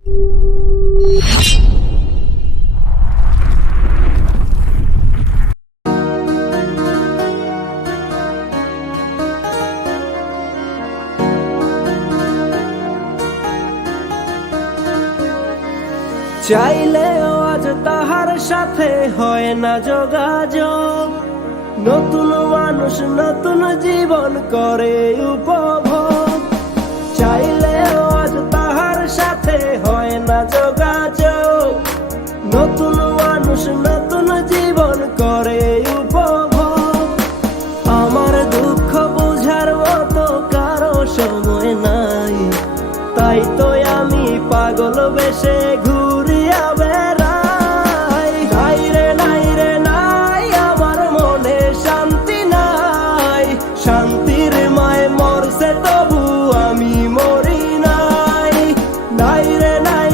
চাইলেও আজ তাহার সাথে হয় না যোগাযোগ, নতুন মানুষ নতুন জীবন করে উপভোগ। চাইলেও আজ তাহার সাথে হয় না যোগাযোগ, নতুন মানুষ নতুন জীবন করে উপভোগ। আমার দুঃখ বুঝার মতো কারো সময় নাই, তাই তো আমি পাগল বেশে ঘুরিয়া বেড়াই। নাই রে নাই রে নাই, আমার মনে শান্তি নাই, শান্তির মায় মরছে তবু আমি মরি নাই। নাই রে নাই